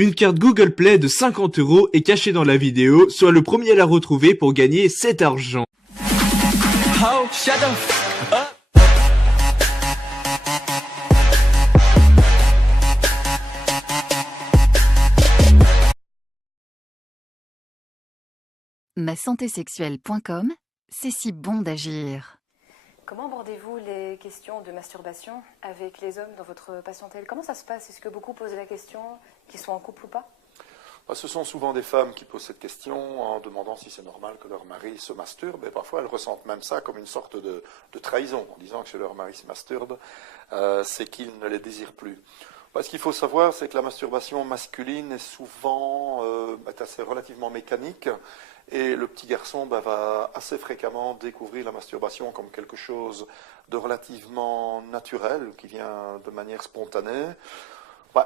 Une carte Google Play de 50 € est cachée dans la vidéo, sois le premier à la retrouver pour gagner cet argent. Oh, shut the f up. Masantésexuelle.com, c'est si bon d'agir. Comment abordez-vous les questions de masturbation avec les hommes dans votre patientèle? Comment ça se passe? Est-ce que beaucoup posent la question, qu'ils soient en couple ou pas? Ce sont souvent des femmes qui posent cette question en demandant si c'est normal que leur mari se masturbe. Et parfois, elles ressentent même ça comme une sorte de trahison, en disant que si leur mari se masturbe, c'est qu'il ne les désire plus. Ce qu'il faut savoir, c'est que la masturbation masculine est souvent est assez relativement mécanique. Et le petit garçon va assez fréquemment découvrir la masturbation comme quelque chose de relativement naturel, qui vient de manière spontanée.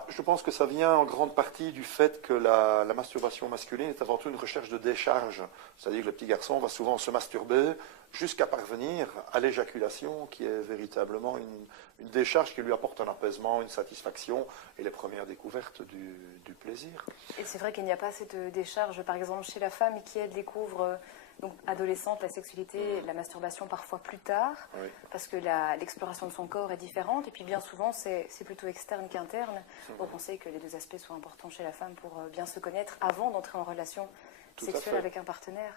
Je pense que ça vient en grande partie du fait que la masturbation masculine est avant tout une recherche de décharge. C'est-à-dire que le petit garçon va souvent se masturber jusqu'à parvenir à l'éjaculation, qui est véritablement une décharge qui lui apporte un apaisement, une satisfaction et les premières découvertes du plaisir. Et c'est vrai qu'il n'y a pas cette décharge, par exemple, chez la femme qui, elle, découvre, donc adolescente, la sexualité, la masturbation parfois plus tard, oui, parce que l'exploration de son corps est différente, et puis bien souvent c'est plutôt externe qu'interne. Donc on sait que les deux aspects sont importants chez la femme pour bien se connaître avant d'entrer en relation sexuelle avec un partenaire.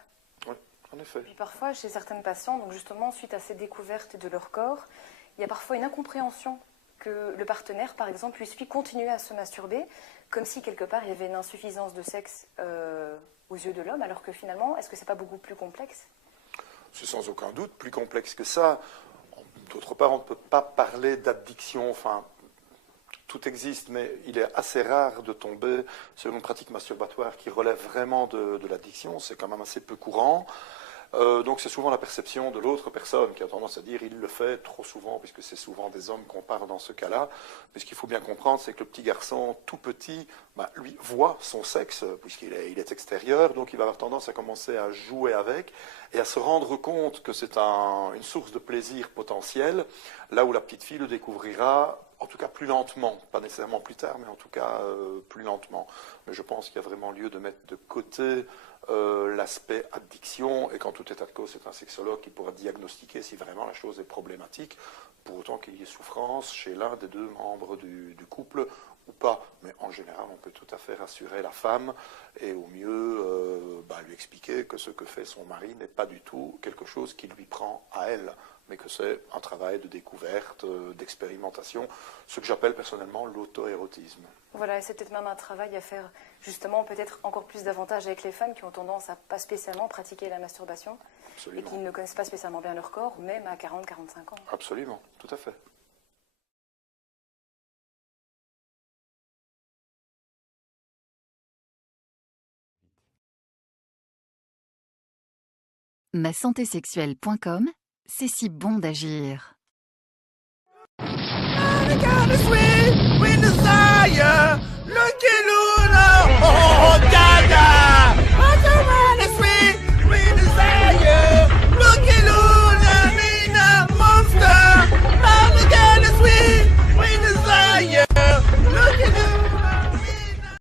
Oui, en effet. Puis parfois, chez certaines patientes, donc justement, suite à ces découvertes de leur corps, il y a parfois une incompréhension que le partenaire, par exemple, puisse continuer à se masturber, comme si quelque part il y avait une insuffisance de sexe aux yeux de l'homme, alors que finalement, est-ce que c'est pas beaucoup plus complexe? C'est sans aucun doute plus complexe que ça. D'autre part, on ne peut pas parler d'addiction. Enfin, tout existe, mais il est assez rare de tomber sur une pratique masturbatoire qui relève vraiment de l'addiction. C'est quand même assez peu courant. Donc c'est souvent la perception de l'autre personne qui a tendance à dire il le fait trop souvent, puisque c'est souvent des hommes qu'on parle dans ce cas-là. Mais ce qu'il faut bien comprendre, c'est que le petit garçon tout petit, lui voit son sexe, puisqu'il est extérieur, donc il va avoir tendance à commencer à jouer avec et à se rendre compte que c'est une source de plaisir potentiel, là où la petite fille le découvrira, en tout cas plus lentement, pas nécessairement plus tard, mais en tout cas plus lentement. Mais je pense qu'il y a vraiment lieu de mettre de côté l'aspect addiction, et qu'en tout état de cause, c'est un sexologue qui pourra diagnostiquer si vraiment la chose est problématique, pour autant qu'il y ait souffrance chez l'un des deux membres du couple ou pas. Mais en général, on peut tout à fait rassurer la femme et au mieux lui expliquer que ce que fait son mari n'est pas du tout quelque chose qui lui prend à elle, mais que c'est un travail de découverte, d'expérimentation, ce que j'appelle personnellement l'auto-érotisme. Voilà, et c'est peut-être même un travail à faire, justement, peut-être encore plus davantage avec les femmes qui ont tendance à pas spécialement pratiquer la masturbation. Absolument. Et qui ne connaissent pas spécialement bien leur corps, même à 40-45 ans. Absolument, tout à fait. Masantésexuelle.com, c'est si bon d'agir. Looky Luna, oh,